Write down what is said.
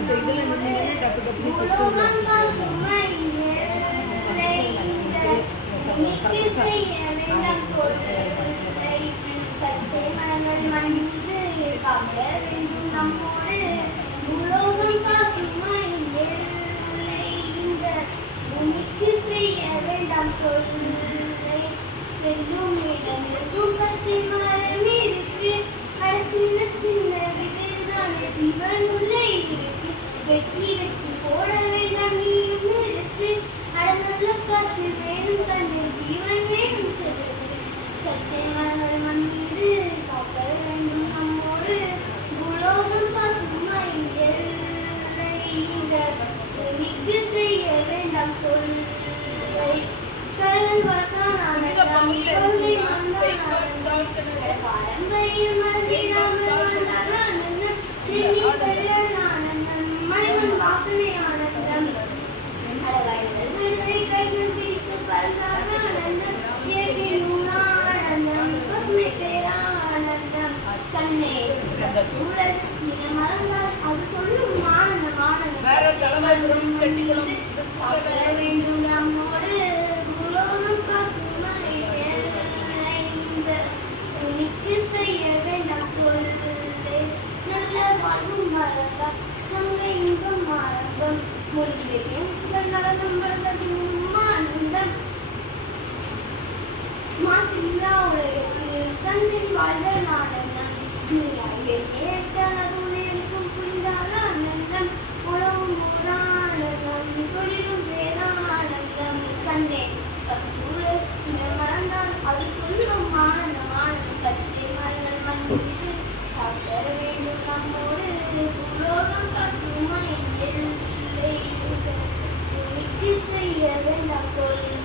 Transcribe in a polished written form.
அந்த இதில் நின்னீங்கன்னா டப்பு டப்புனு பச்சை மரங்கள் மண்ணின்று காக்க வேண்டும் நம்மோடு உலோகம் காசுமா இந்த பூமிக்கு செய்ய வேண்டாம் தொல்லை செல்லும் இடமெங்கும் பச்சை மரம் இருக்கு அட சின்ன சின்ன விதைதான ஜீவன் உள்ளே இருக்கு வெட்டி வெட்டி போட வேண்டாம் நீயும் இருக்கு அட நல்ல காற்று வேணும் கண்ணு ஜீவன் வேணும் செல்லுது பச்சை மரங்கள் மண்மீது காக்க வேண்டும் நம்மோடு உலோகம் பசுமை எல்லை இந்த பூமிக்கு செய்ய வேண்டாம் தொல்லை கடல் வளர்த்தான் பாரம்பரியம் மதியாமல் வந்தால் ஆனந்தம் ஆனந்தம் மனிதன் வாசனை ஆனந்தம் அழகாய்கள் நடுவை கைகள் பிரித்து பறந்தால் ஆனந்தம் இயற்கை ஆனந்தம் பசுமை பேரானந்தம் கண்ணே சூழல் நீங்க மறந்தால் அது சொல்லும் ஆனந்தம் ஆனந்தம் வேண்டும் நம்மோடு உலோகம் காக்குமை இந்த உனிக்கு செய்ய வேண்டாம் தொல்லை நல்ல வாழ்வும் மரபம் சங்க இன்பம் ஆரம்பம் மொழிபெயர்க்கும் சிலர் நடனம் வளர்ந்ததும் ஆனந்தம் மாசில்லா உலகத்தில் சந்தில் வாழ்ந்த நாடகம் கேட்டாலும் எனக்கும் புரிந்தால் ஆனந்தம் உழவும் ஓரானந்தம் தொழிலும் வேறானந்தம் கண்ணே கசூழல் மறந்தால் அது சொல்லும் ஆனந்தம் ஆனந்தம் பச்சை மரங்கள் மண்ணில் காக்க வேண்டும் நம்மோடு உலோகம் பசுமை எல்லை செய்ய வேண்டாம் தொல்லை